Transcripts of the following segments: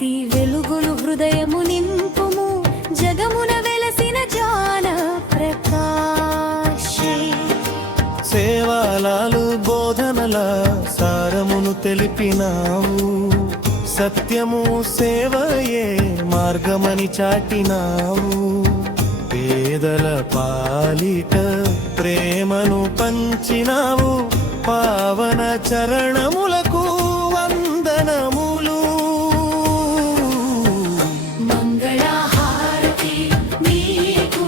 భక్తి వెలుగులు హృదయము నింపుము జగమున వెలసిన జ్ఞాన ప్రకాశే. సేవాలాలు బోధనల సారమును తెలిపినావు, సత్యము సేవయే మార్గమని చాటినావు. పేదల పాలిట ప్రేమను పంచినావు, పావన చరణములకు వందనములు. మంగళహారతి నీకు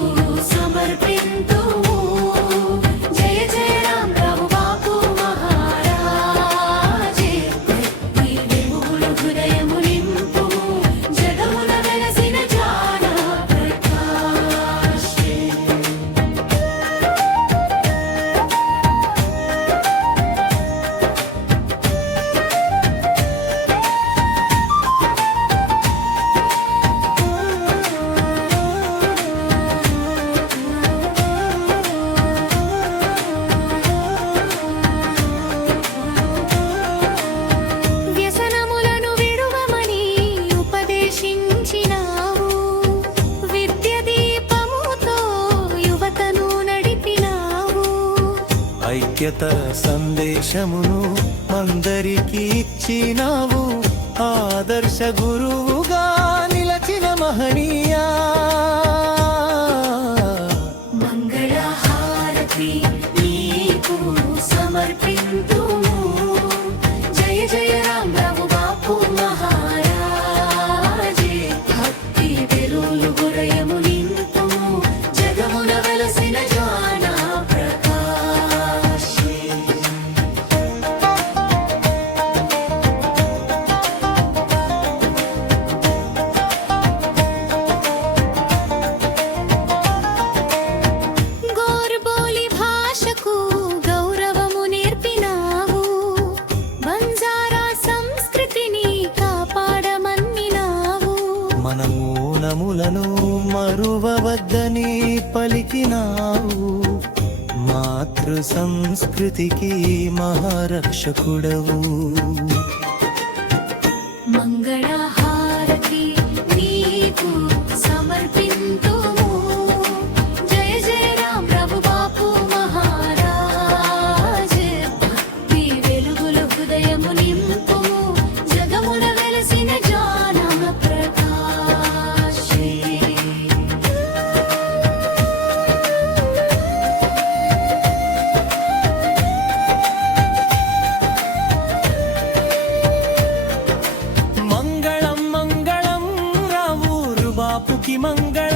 సమర్పింతుము. జయ జయ రామ్ ప్రభు బాపు మహారాజే. భక్తి వెలుగులు హృదయము నింపుము జగమున వెలసిన జ్ఞాన ప్రకాశే. వ్యసనములను విడువమని ఉపదేశించినావు, విద్య దీపముతో యువతను నడిపినావు. ఐక్యత సందేశమును అందరికి ఇచ్చినావు, ఆదర్శ గురువుగా నిలచిన మహనీయా. మంగళహారతి నీకు సమర్పింతుము. జయ జయ రామ్ ప్రభు బాపు మహారాజే. భక్తి వెలుగులు హృదయము నింపుము జగమున వెలసిన జ్ఞాన ప్రకాశే. గోర్బోలి భాషకు గౌరవము నేర్పినావు, బంజారా సంస్కృతిని కాపాడమన్నినావు. మన మూలములను మరువవద్దని పలికినావు, మాతృ సంస్కృతికి మహారక్షకుడవు. మంగళహారతి నీకు సమర్పింతుము. జయ జయ రామ్ ప్రభు బాపు మహారాజే. భక్తి వెలుగులు హృదయము నింపుము జగమున వెలసిన జ్ఞాన ప్రకాశే. మంగళం మంగళం రావూరు బాపుకి మంగళం.